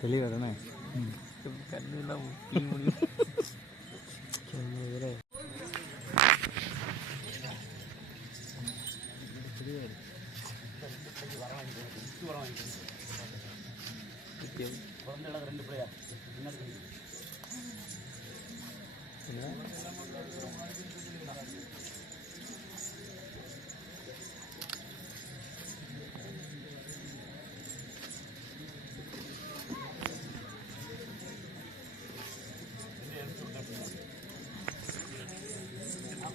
Belir ada nih. Kemudian ni lah bingul. Kemudian ni. Thank you.